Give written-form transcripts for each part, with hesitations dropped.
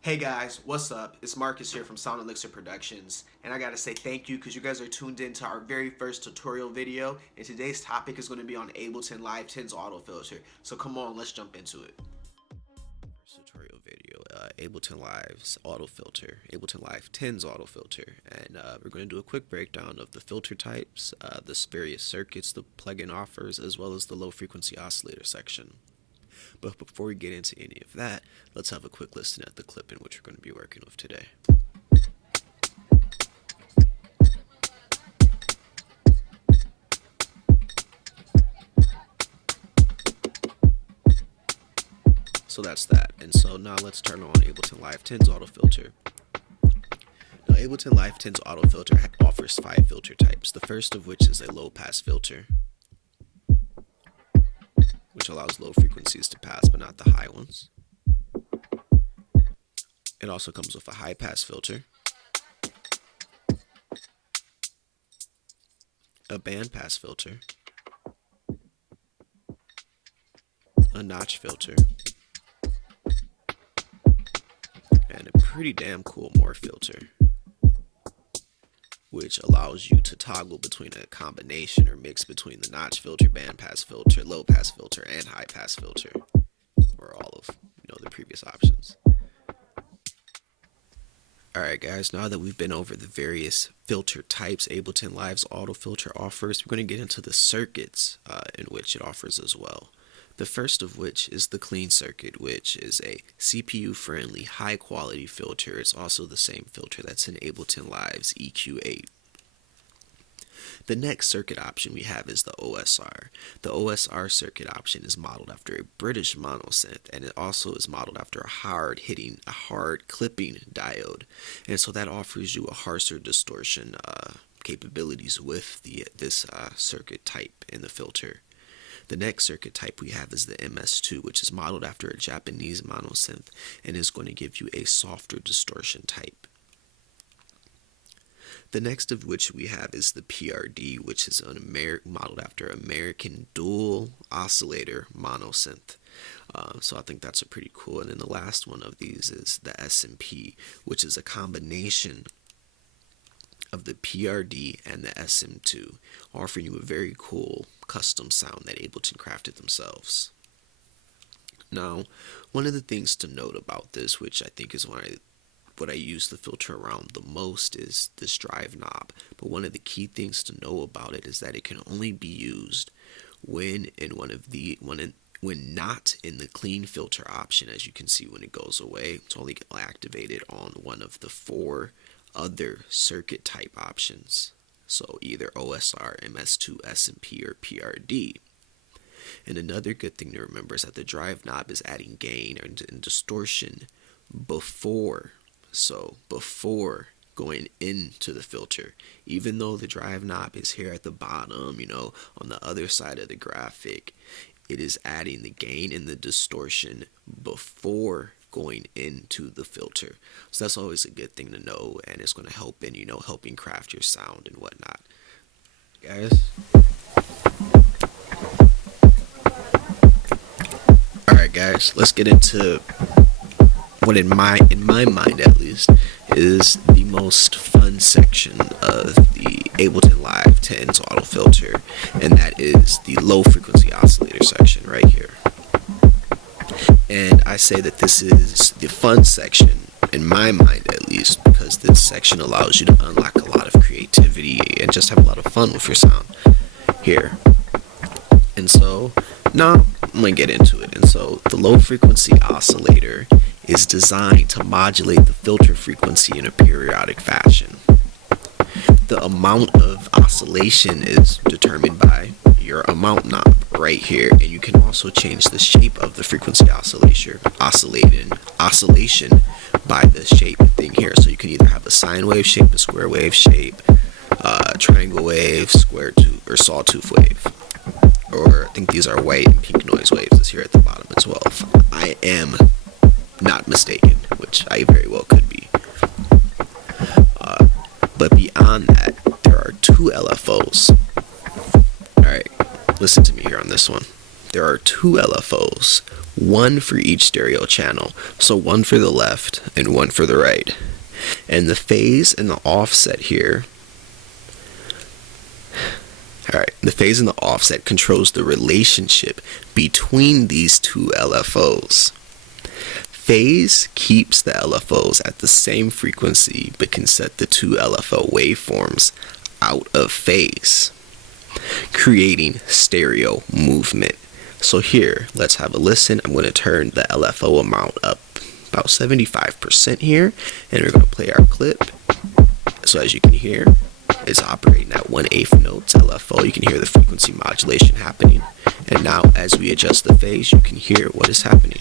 Hey guys, what's up? It's Marcus here from Sound Elixir Productions, and I gotta say thank you because you guys are tuned in to our very first tutorial video, and today's topic is going to be on Ableton Live 10's auto filter. So come on, let's jump into it. First tutorial video, Ableton Live's auto filter, Ableton Live 10's auto filter, and we're going to do a quick breakdown of the filter types, the various circuits the plugin offers, as well as the low frequency oscillator section. But before we get into any of that, let's have a quick listen at the clip in which we're going to be working with today. So that's that. And so now let's turn on Ableton Live 10's auto filter. Now Ableton Live 10's auto filter offers 5 filter types. The first of which is a low pass filter, which allows low frequencies to pass but not the high ones. It also comes with a high pass filter, a band pass filter, a notch filter, and a pretty damn cool morph filter, which allows you to toggle between a combination or mix between the notch filter, band pass filter, low pass filter, and high pass filter, or all of the previous options. Alright guys, now that we've been over the various filter types Ableton Live's auto filter offers, we're going to get into the circuits in which it offers as well. The first of which is the clean circuit, which is a CPU-friendly, high-quality filter. It's also the same filter that's in Ableton Live's EQ8. The next circuit option we have is the OSR. The OSR circuit option is modeled after a British monosynth, and it also is modeled after a hard clipping diode. And so that offers you a harsher distortion capabilities with this circuit type in the filter. The next circuit type we have is the MS2, which is modeled after a Japanese monosynth and is going to give you a softer distortion type. The next of which we have is the PRD, which is modeled after American dual oscillator monosynth. So I think that's a pretty cool. And then the last one of these is the SMP, which is a combination of the PRD and the SM2, offering you a very cool custom sound that Ableton crafted themselves. Now, one of the things to note about this, which I think is what I use the filter around the most, is this drive knob. But one of the key things to know about it is that it can only be used when not in the clean filter option. As you can see, when it goes away, it's only activated on one of the 4 other circuit type options, so either OSR, MS2, SMP, or PRD. And another good thing to remember is that the drive knob is adding gain and distortion before going into the filter. Even though the drive knob is here at the bottom, on the other side of the graphic, it is adding the gain and the distortion before going into the filter. So that's always a good thing to know, and it's going to help in helping craft your sound and whatnot, guys. Alright guys, let's get into what in my mind at least is the most fun section of the Ableton Live 10's auto filter, and that is the low frequency oscillator section right here. And I say that this is the fun section, in my mind at least, because this section allows you to unlock a lot of creativity and just have a lot of fun with your sound here. And so now I'm going to get into it. And so the low frequency oscillator is designed to modulate the filter frequency in a periodic fashion. The amount of oscillation is determined by your amount knob right here, and you can also change the shape of the frequency oscillation by the shape thing here. So you can either have a sine wave shape, a square wave shape, triangle wave, square tooth, or sawtooth wave. Or I think these are white and pink noise waves is here at the bottom as well, if I am not mistaken, which I very well could be. But beyond that, there are 2 LFOs. Alright, listen to me here on this one. there are two LFOs, one for each stereo channel, so one for the left and one for the right. And the phase and the offset here, the phase and the offset controls the relationship between these two LFOs. Phase keeps the LFOs at the same frequency but can set the two LFO waveforms out of phase, creating stereo movement. So here, let's have a listen. I'm going to turn the LFO amount up about 75% here, and we're going to play our clip. So as you can hear, it's operating at 1/8 notes LFO. You can hear the frequency modulation happening. And now as we adjust the phase, you can hear what is happening.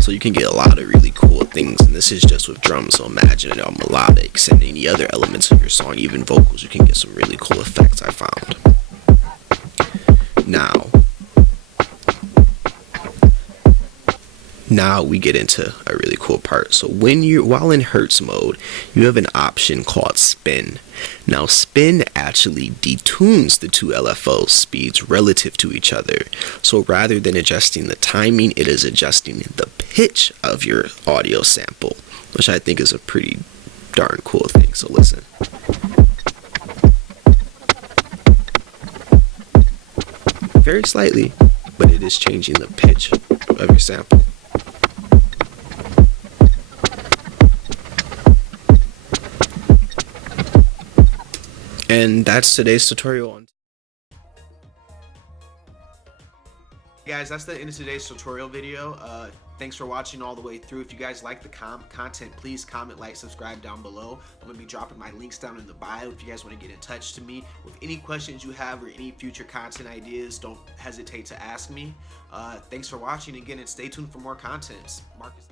So you can get a lot of really cool things, and this is just with drums, so imagine it on melodics and any other elements of your song, even vocals. You can get some really cool effects, I found. Now we get into a really cool part. So while in Hertz mode, you have an option called spin. Now spin actually detunes the two LFO speeds relative to each other. So rather than adjusting the timing, it is adjusting the pitch of your audio sample, which I think is a pretty darn cool thing. So listen. Very slightly, but it is changing the pitch of your sample. And that's today's tutorial. Guys, that's the end of today's tutorial video. Thanks for watching all the way through. If you guys like the content, please comment, like, subscribe down below. I'm going to be dropping my links down in the bio if you guys want to get in touch to me with any questions you have or any future content ideas. Don't hesitate to ask me. Thanks for watching again, and stay tuned for more content. Marcus.